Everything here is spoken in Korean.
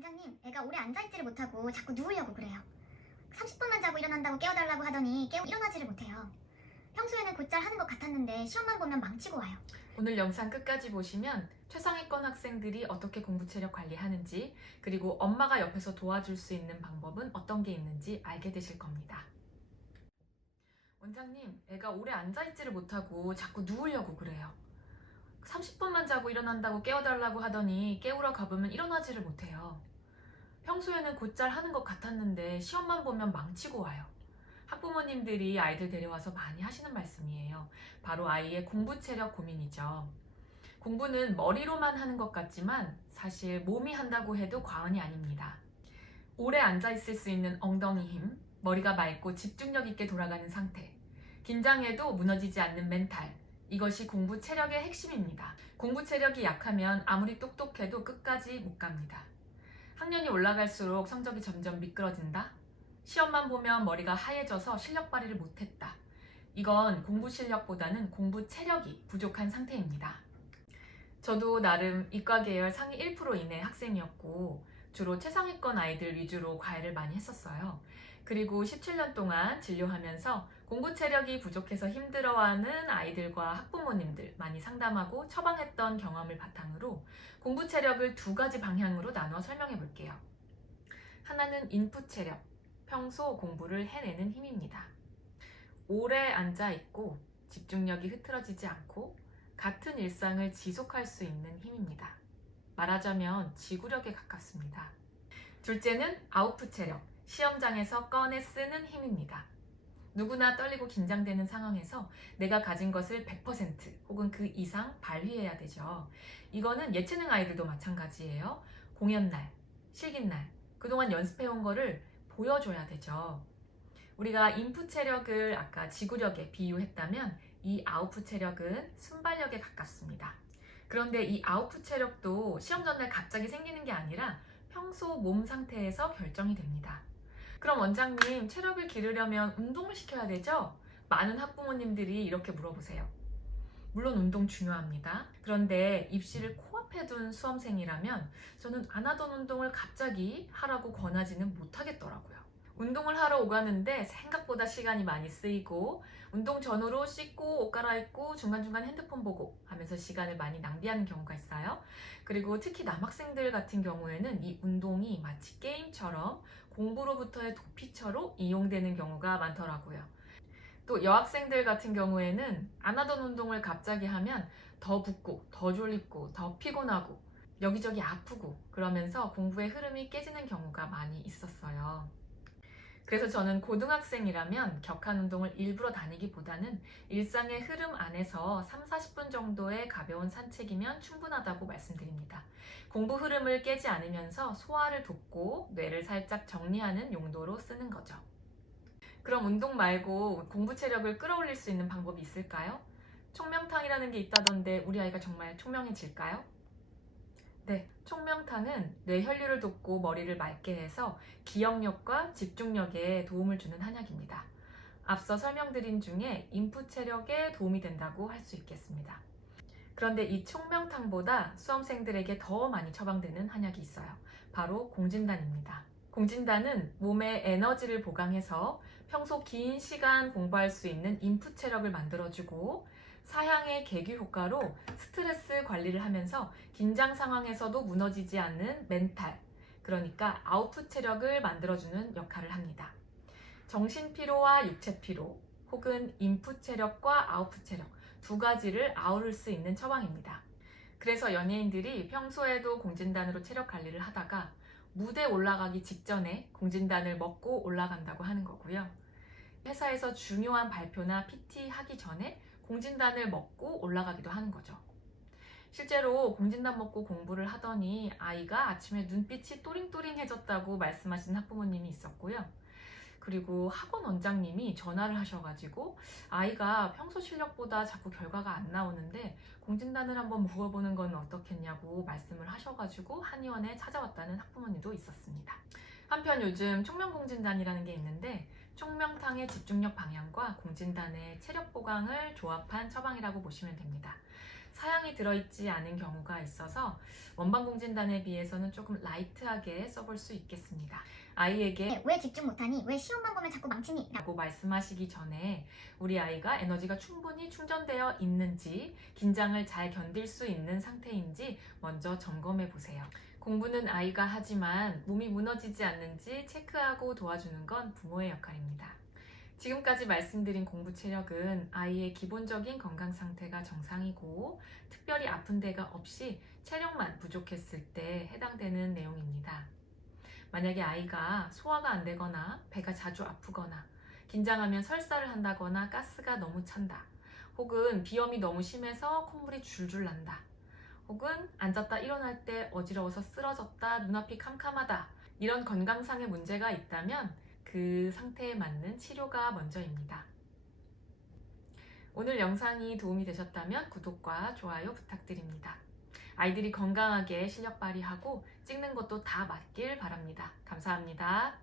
원장님, 애가 오래 앉아있지를 못하고 자꾸 누우려고 그래요. 30분만 자고 일어난다고 깨워달라고 하더니 일어나지를 못해요. 평소에는 곧잘 하는 것 같았는데 시험만 보면 망치고 와요. 오늘 영상 끝까지 보시면 최상위권 학생들이 어떻게 공부 체력 관리하는지, 그리고 엄마가 옆에서 도와줄 수 있는 방법은 어떤 게 있는지 알게 되실 겁니다. 원장님, 애가 오래 앉아있지를 못하고 자꾸 누우려고 그래요. 30분만 자고 일어난다고 깨워달라고 하더니 깨우러 가보면 일어나지를 못해요. 평소에는 곧잘 하는 것 같았는데 시험만 보면 망치고 와요. 학부모님들이 아이들 데려와서 많이 하시는 말씀이에요. 바로 아이의 공부 체력 고민이죠. 공부는 머리로만 하는 것 같지만 사실 몸이 한다고 해도 과언이 아닙니다. 오래 앉아있을 수 있는 엉덩이 힘, 머리가 맑고 집중력 있게 돌아가는 상태, 긴장해도 무너지지 않는 멘탈, 이것이 공부 체력의 핵심입니다. 공부 체력이 약하면 아무리 똑똑해도 끝까지 못 갑니다. 학년이 올라갈수록 성적이 점점 미끄러진다? 시험만 보면 머리가 하얘져서 실력 발휘를 못했다. 이건 공부 실력보다는 공부 체력이 부족한 상태입니다. 저도 나름 이과 계열 상위 1% 이내 학생이었고 주로 최상위권 아이들 위주로 과외를 많이 했었어요. 그리고 17년 동안 진료하면서 공부 체력이 부족해서 힘들어하는 아이들과 학부모님들 많이 상담하고 처방했던 경험을 바탕으로 공부 체력을 두 가지 방향으로 나눠 설명해 볼게요. 하나는 인풋 체력, 평소 공부를 해내는 힘입니다. 오래 앉아있고 집중력이 흐트러지지 않고 같은 일상을 지속할 수 있는 힘입니다. 말하자면 지구력에 가깝습니다. 둘째는 아웃풋 체력, 시험장에서 꺼내 쓰는 힘입니다. 누구나 떨리고 긴장되는 상황에서 내가 가진 것을 100% 혹은 그 이상 발휘해야 되죠. 이거는 예체능 아이들도 마찬가지예요. 공연날, 실기날, 그동안 연습해온 거를 보여줘야 되죠. 우리가 인풋 체력을 아까 지구력에 비유했다면 이 아웃풋 체력은 순발력에 가깝습니다. 그런데 이 아웃풋 체력도 시험 전날 갑자기 생기는 게 아니라 평소 몸 상태에서 결정이 됩니다. 그럼 원장님, 체력을 기르려면 운동을 시켜야 되죠? 많은 학부모님들이 이렇게 물어보세요. 물론 운동 중요합니다. 그런데 입시를 코앞에 둔 수험생이라면 저는 안 하던 운동을 갑자기 하라고 권하지는 못하겠더라고요. 운동을 하러 오가는데 생각보다 시간이 많이 쓰이고 운동 전후로 씻고 옷 갈아입고 중간중간 핸드폰 보고 하면서 시간을 많이 낭비하는 경우가 있어요. 그리고 특히 남학생들 같은 경우에는 이 운동이 마치 게임처럼 공부로부터의 도피처로 이용되는 경우가 많더라고요. 또 여학생들 같은 경우에는 안 하던 운동을 갑자기 하면 더 붓고 더 졸립고 더 피곤하고 여기저기 아프고 그러면서 공부의 흐름이 깨지는 경우가 많이 있었어요. 그래서 저는 고등학생이라면 격한 운동을 일부러 다니기보다는 일상의 흐름 안에서 3-40분 정도의 가벼운 산책이면 충분하다고 말씀드립니다. 공부 흐름을 깨지 않으면서 소화를 돕고 뇌를 살짝 정리하는 용도로 쓰는 거죠. 그럼 운동 말고 공부 체력을 끌어올릴 수 있는 방법이 있을까요? 총명탕이라는 게 있다던데 우리 아이가 정말 총명해질까요? 네, 총명탕은 뇌 혈류를 돕고 머리를 맑게 해서 기억력과 집중력에 도움을 주는 한약입니다. 앞서 설명드린 중에 인풋 체력에 도움이 된다고 할 수 있겠습니다. 그런데 이 총명탕보다 수험생들에게 더 많이 처방되는 한약이 있어요. 바로 공진단입니다. 공진단은 몸에 에너지를 보강해서 평소 긴 시간 공부할 수 있는 인풋 체력을 만들어주고 사향의 계기 효과로 스트레스 관리를 하면서 긴장 상황에서도 무너지지 않는 멘탈, 그러니까 아웃풋 체력을 만들어주는 역할을 합니다. 정신 피로와 육체 피로, 혹은 인풋 체력과 아웃풋 체력 두 가지를 아우를 수 있는 처방입니다. 그래서 연예인들이 평소에도 공진단으로 체력 관리를 하다가 무대 올라가기 직전에 공진단을 먹고 올라간다고 하는 거고요. 회사에서 중요한 발표나 PT 하기 전에 공진단을 먹고 올라가기도 하는 거죠. 실제로 공진단 먹고 공부를 하더니 아이가 아침에 눈빛이 또링또링해졌다고 말씀하신 학부모님이 있었고요. 그리고 학원 원장님이 전화를 하셔가지고 아이가 평소 실력보다 자꾸 결과가 안 나오는데 공진단을 한번 먹어보는 건 어떻겠냐고 말씀을 하셔가지고 한의원에 찾아왔다는 학부모님도 있었습니다. 한편 요즘 총명공진단이라는 게 있는데 총명탕의 집중력 방향과 공진단의 체력 보강을 조합한 처방이라고 보시면 됩니다. 사양이 들어있지 않은 경우가 있어서 원방공진단에 비해서는 조금 라이트하게 써볼 수 있겠습니다. 아이에게 왜 집중 못하니? 왜 시험만 보면 자꾸 망치니? 라고 말씀하시기 전에 우리 아이가 에너지가 충분히 충전되어 있는지, 긴장을 잘 견딜 수 있는 상태인지 먼저 점검해 보세요. 공부는 아이가 하지만 몸이 무너지지 않는지 체크하고 도와주는 건 부모의 역할입니다. 지금까지 말씀드린 공부 체력은 아이의 기본적인 건강 상태가 정상이고 특별히 아픈 데가 없이 체력만 부족했을 때 해당되는 내용입니다. 만약에 아이가 소화가 안 되거나 배가 자주 아프거나 긴장하면 설사를 한다거나 가스가 너무 찬다, 혹은 비염이 너무 심해서 콧물이 줄줄 난다, 혹은 앉았다 일어날 때 어지러워서 쓰러졌다, 눈앞이 캄캄하다, 이런 건강상의 문제가 있다면 그 상태에 맞는 치료가 먼저입니다. 오늘 영상이 도움이 되셨다면 구독과 좋아요 부탁드립니다. 아이들이 건강하게 실력 발휘하고 찍는 것도 다 맞길 바랍니다. 감사합니다.